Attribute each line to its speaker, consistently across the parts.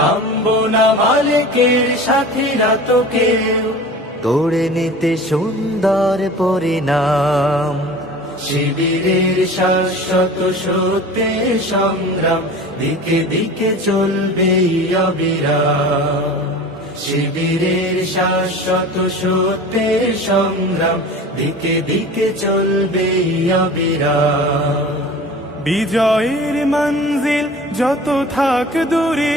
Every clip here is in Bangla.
Speaker 1: থামবো না মালিকের সাথীরা তো কেউ।
Speaker 2: গড়ে নিতে সুন্দর পরিণাম।
Speaker 1: শিবিরের শাশ্বত সত্যের সংগ্রাম দিকে দিকে চলবে অবিরাম। শিবিরের শাশ্বত সত্যের সংগ্রাম দিকে দিকে চলবে অবিরাম।
Speaker 3: বিজয়ের মঞ্জিল যত থাক দূরে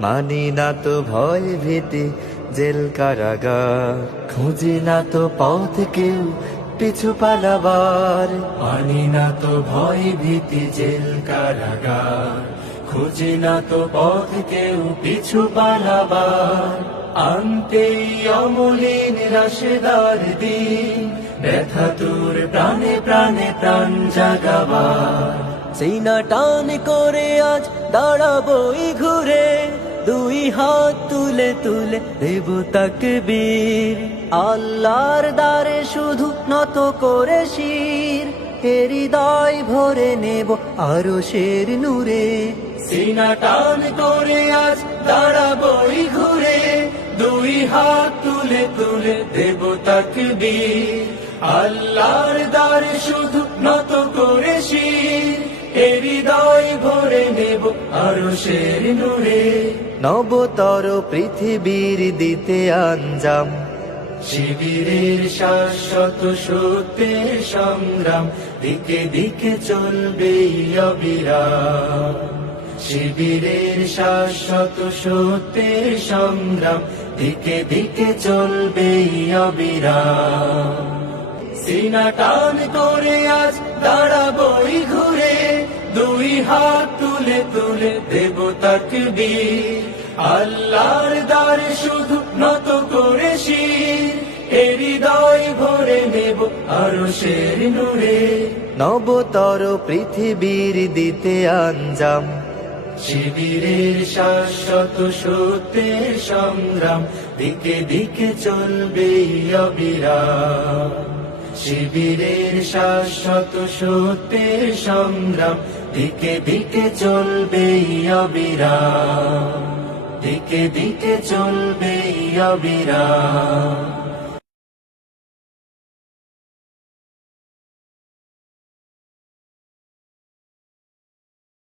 Speaker 2: মানি না তো ভয় ভীতি, জেল কারাগার। খুঁজি না তো পথ কেউ পিছু পালাবার।
Speaker 1: মানি না তো ভয় ভীতি, জেল কারাগার। খুঁজে না তো পথ কেউ পিছু পালাবার। আনতে অমলিন রাশেদার দিন, ব্যথা তোর প্রাণে প্রাণে প্রাণ জাগাবার।
Speaker 2: সিনা টান করে আজ দাঁড়াবই ঘুরে দুই হাত তুলে তুলে দেব তাকে বীর আল্লাহর দ্বারে শুধু নত করে শির। হৃদয় ভরে নেব আরও শের নূরে।
Speaker 1: সিনা টান করে আজ দাঁড়াবই ঘুরে। দুই হাত তুলে তুলে দেব তাকবীর। আল্লাহর দ্বারে শুধু নত করে শির। হৃদয় ভরে নেব আরও শের নূরে।
Speaker 2: নবতর পৃথিবীর দিতে আঞ্জাম।
Speaker 1: শিবিরের শাশ্বত সত্যের সংগ্রাম, দিকে দিকে চলবে অবিরাম। শিবিরের শাশ্বত সত্যের সংগ্রাম, দিকে দিকে চলবে অবিরাম। সিনা টান করে আজ দাঁড়াবই ঘুরে। দুই হাত তুলে তুলে দেব তাকবীর। আল্লাহর দ্বারে শুধু নত করে শির। হৃদয় ভরে নেব আরও শের নূরে।
Speaker 2: নবতর পৃথিবীর দিতে আঞ্জাম।
Speaker 1: শিবিরের শাশ্বত সত্যের সংগ্রাম। দিকে দিকে চলবে অবিরাম। শিবিরের শাশ্বত সত্যের সংগ্রাম। দিকে দিকে চলবে অবিরাম। দিকে দিকে চলবে অবিরাম।